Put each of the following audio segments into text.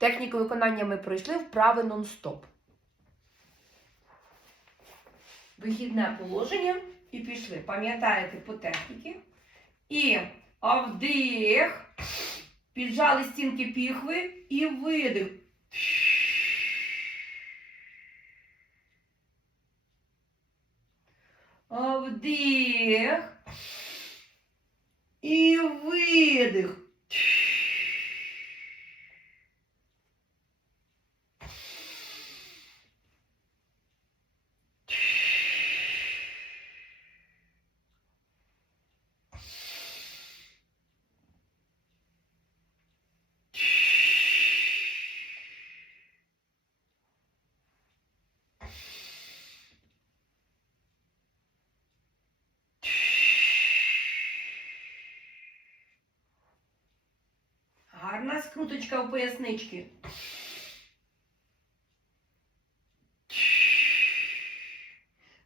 Техніку виконання ми пройшли вправи нон-стоп. Вихідне положення і пішли. Пам'ятаєте по техніці. І вдих. Піджали стінки піхви і видих. Вдих. І видих. Гарна у пояснички.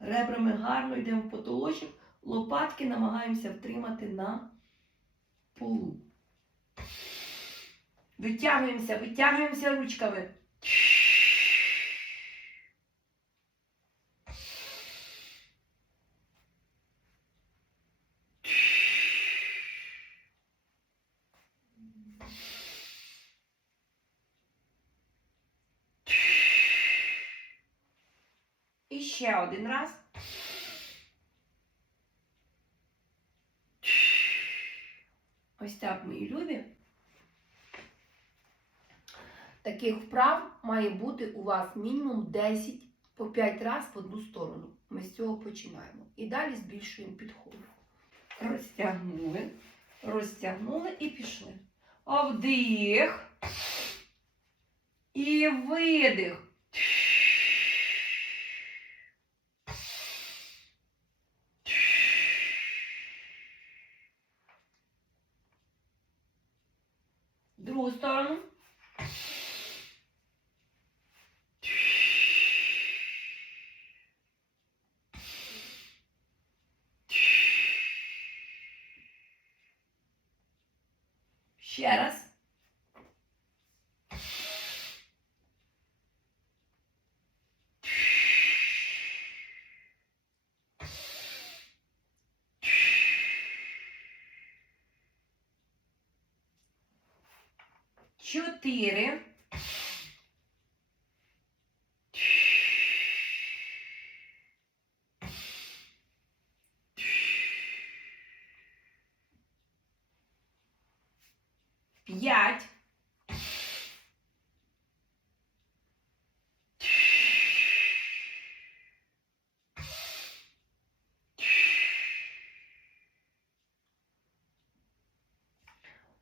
Ребрами гарно йдемо в потолочок, лопатки намагаємося втримати на полу. Витягуємося, витягуємося ручками. І ще один раз. Ось так, мої любі. Таких вправ має бути у вас мінімум 10 по 5 разів в одну сторону. Ми з цього починаємо. І далі збільшуємо підход. Розтягнули, розтягнули і пішли. Вдих. І видих. Cruzdorm четыре П'ять.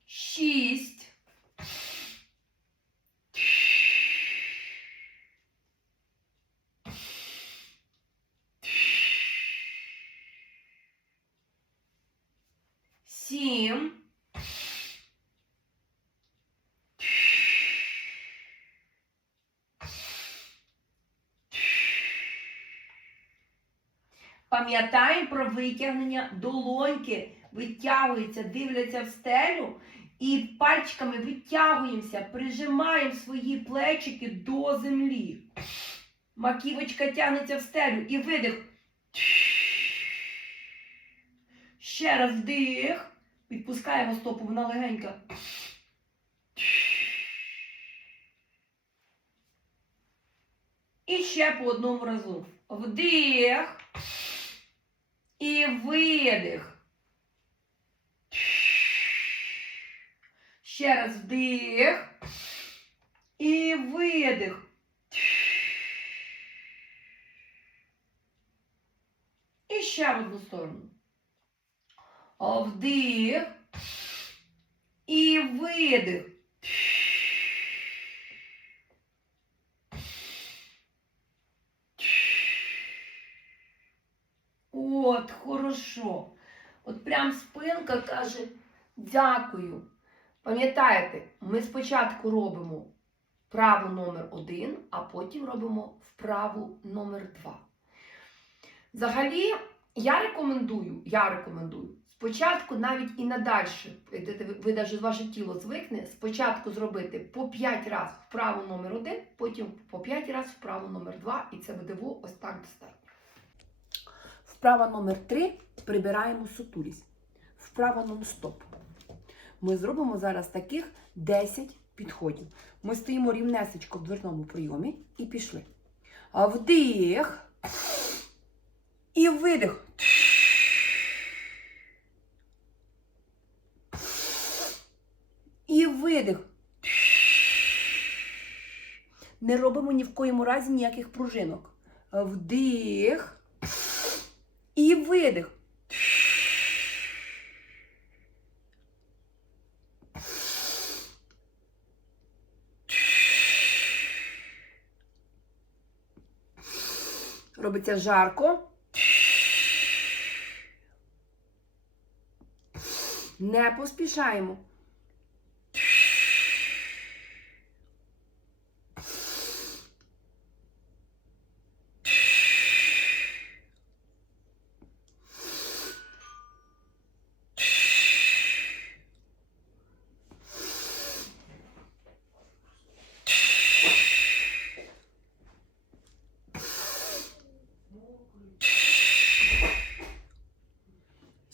шесть Пам'ятаємо про витягнення долоньки. Витягуються, дивляться в стелю і пальчиками витягуємося, прижимаємо свої плечики до землі. Маківочка тягнеться в стелю і видих. Ще раз вдих. Відпускаємо стопу, вона легенька. І ще по одному разу. Вдих. І видих. Ще раз вдих. І видих. І ще в одну сторону. Вдих. І видих. От, хорошо. От прям спинка каже дякую. Пам'ятаєте, ми спочатку робимо вправу номер один, а потім робимо вправу номер два. Взагалі, я рекомендую, я рекомендую Спочатку навіть і надальше, ви, навіть ваше тіло звикне, спочатку зробити по 5 разів вправу номер 1, потім по 5 разів вправу номер 2, і це буде ось так достатньо. Вправа номер 3 прибираємо сутулість. Вправа нон-стоп. Ми зробимо зараз таких 10 підходів. Ми стоїмо рівнесечко в дверному прийомі і пішли. Вдих і видих. І видих. Не робимо ні в коєму разі ніяких пружинок. Вдих. Видих. Робиться жарко. Не поспішаємо.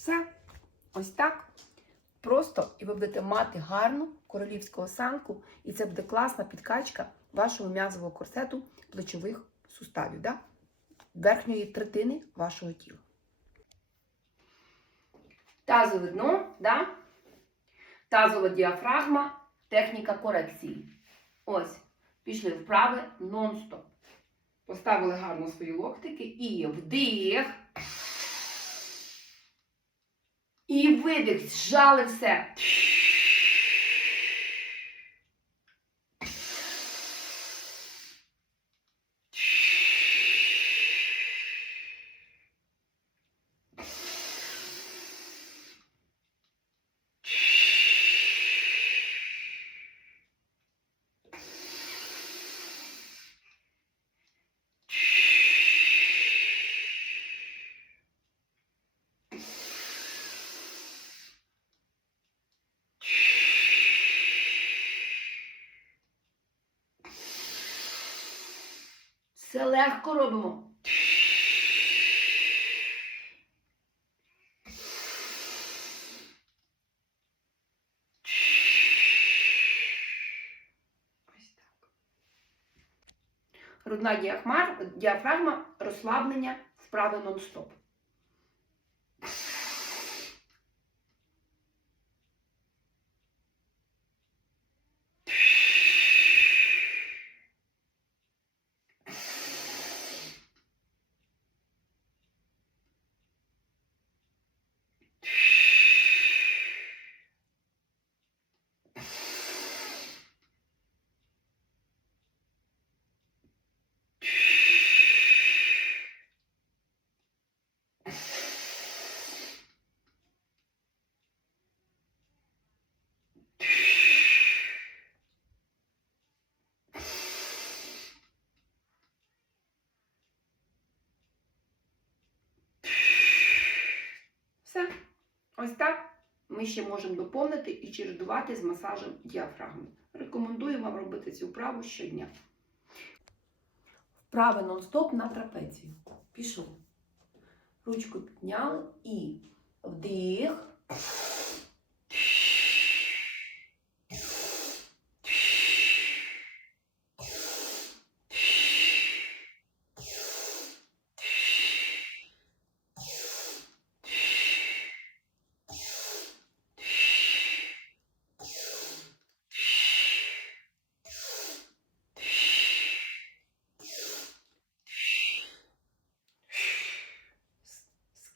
Все. Ось так. Просто і ви будете мати гарну королівську осанку, і це буде класна підкачка вашого м'язового корсету плечових суставів, да? верхньої третини вашого тіла. Тазове дно, да? тазова діафрагма, техніка корекції. Ось, пішли вправи нон-стоп. Поставили гарно свої локтики і вдих. І видих, зжали. Все легко робимо. Грудна діафрагма розслаблення вправи нон-стоп. Все. Ось так ми ще можемо доповнити і чередувати з масажем діафрагми. Рекомендую вам робити цю вправу щодня. Вправи нон-стоп на трапецію. Пішов. Ручку підняли і вдих.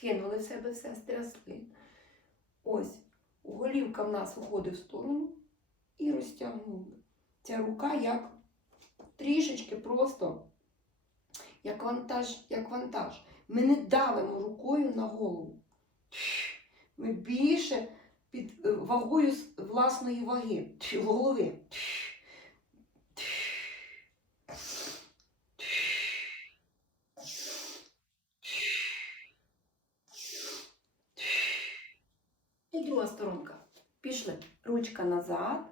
Скинули в себе все, стрясли. Ось, голівка в нас виходить в сторону і розтягнули. Ця рука як трішечки просто, як вантаж, як вантаж. Ми не давимо рукою на голову. Ми більше під е, вагою власної ваги, голови. Друга сторонка. Пішли. Ручка назад.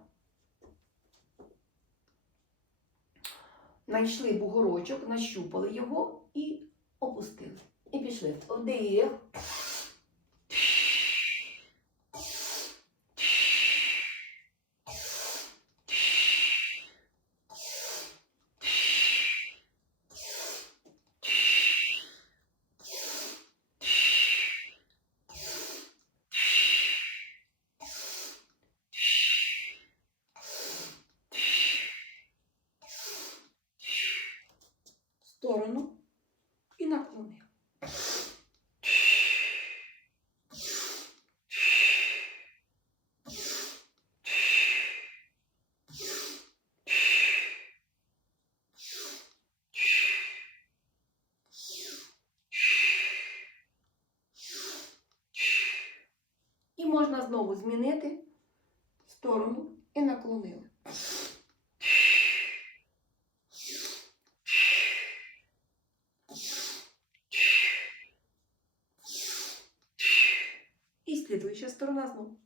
Найшли бугорочок, нащупали його і опустили. І пішли. Вдих. Сторону і наклонив. І можна знову змінити сторону і наклонили. І слідуюча сторона знову.